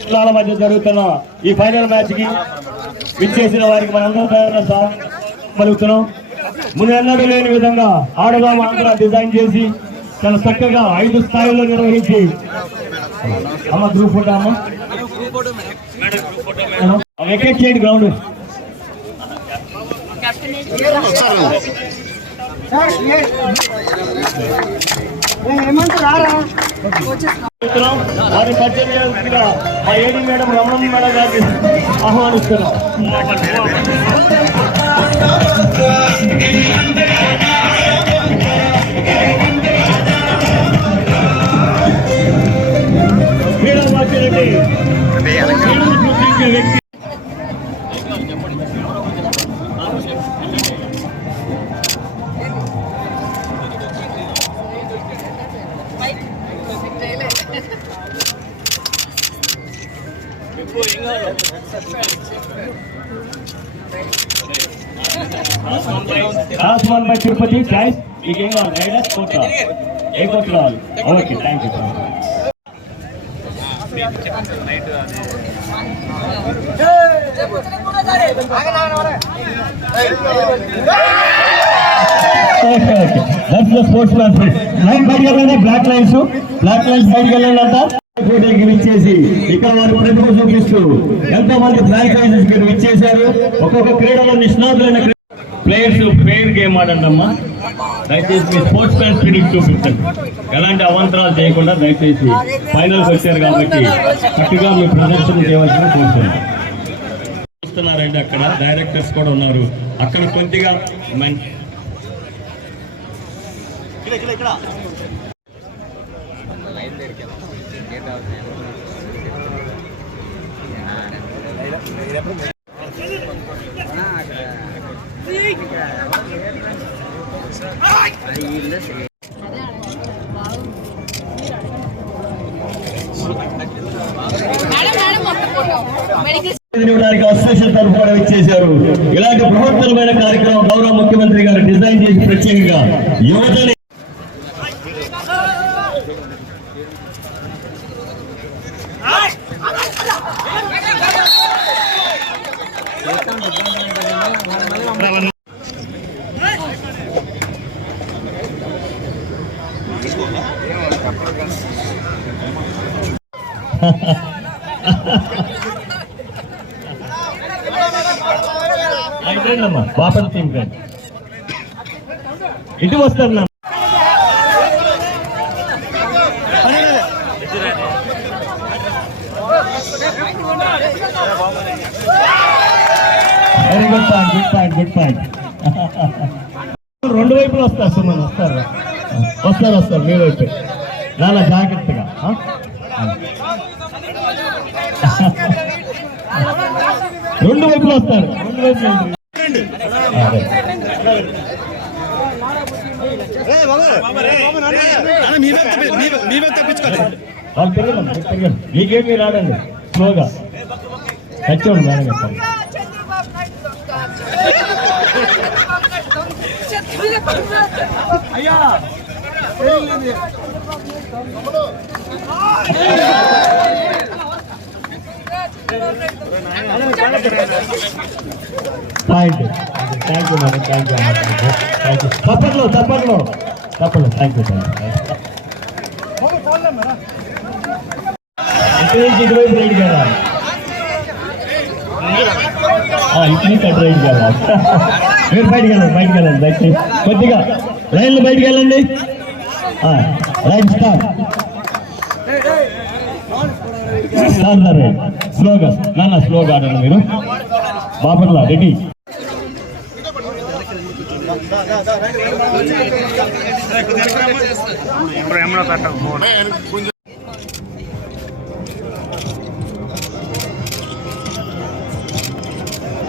జిల్లాల మధ్య జరుగుతున్న ఈ ఫైనల్ మ్యాచ్కి విచ్చేసిన వారికి మనందరం పలుకుతున్నాం. ముందు ఎన్నడూ లేని విధంగా ఆడదాం ఆంధ్ర డిజైన్ చేసి చాలా చక్కగా ఐదు స్థాయిలో నిర్వహించి అమ్మ గ్రూప్ ఫోటో అమ్మ. వెకెట్ చేయండి గ్రౌండ్ చెప్తున్నాం. వారి పరిచయం మా ఏడి మేడం రమణ మేడం గారిని ఆహ్వానిస్తున్నాం వ్యక్తి class one by Tirupati choice మీకు ఏం కావాలి రైడర్స్ కోచ్ కావాలి ఏ కోచ్ కావాలి okay thank you okay okay that's the sports man line బయటకు వెళ్ళండి బ్లాక్ లైన్స్ బ్లాక్ లైన్స్ బయటకు వెళ్ళండి అంట పోటీకి విచ్చేసి ఇక్కడ వారి ప్రతిభ చూపిస్తూ ఎంతో మంది ఫ్రాంచైజీస్ ఇక్కడ విచ్చేశారు. ఒక్కొక్క క్రీడలో నిష్ణాతులైన ప్లేయర్స్ ఫెయిర్ గేమ్ ఆడండి అమ్మా. దయచేసి మీ స్పోర్ట్స్ మ్యాన్ స్పిరిట్ చూపించండి. ఎలాంటి అవంతరాలు చేయకుండా దయచేసి ఫైనల్స్ వచ్చారు కాబట్టి కట్టుగా మీ ప్రదర్శన చేయవలసిన కోరుతున్నాను. చూస్తున్నారండి అక్కడ. డైరెక్టర్స్ కూడా ఉన్నారు. అక్కడ కొద్దిగా ఇక్కడ. అసోసియేషన్ తరఫు ఇచ్చేశారు ఇలాంటి బృహత్తరమైన కార్యక్రమం గౌరవ ముఖ్యమంత్రి గారు డిజైన్ చేసి ప్రత్యేకంగా పత్రాలను అయిపోయిందమ్మా బాపల టీం కానీ ఇటు వస్తాను very good point good point good point రెండు వైపులు వస్తారు సుమన్ వస్తారు. వస్తారు వస్తారు మీ వైపు. చాలా జాగ్రత్తగా? రెండు వైపులు వస్తారు. రెండు వైపులు అదే. వాళ్ళు తిరగండి మీరు తిరగండి మీకేం మీరు ఆడండి స్లోగా మేడం చెప్పండి అయ్యా point thank you madam thank you thank you తప్పట్లో తప్పట్లో తప్పట్లో థ్యాంక్ యూ థ్యాంక్ యూ ఇటువైపు రైడ్ కదా ఇటు కట్ రైట్ కదా మీరు బయటికి వెళ్ళండి బయటికి వెళ్ళండి దయచేసి కొద్దిగా లైన్లు బయటికి వెళ్ళండి. రైట్ స్టాప్ స్లోగా నాన్న స్లోగా ఆడండి మీరు. బాపర్లా రెడీ. ఇప్పుడు కట్ట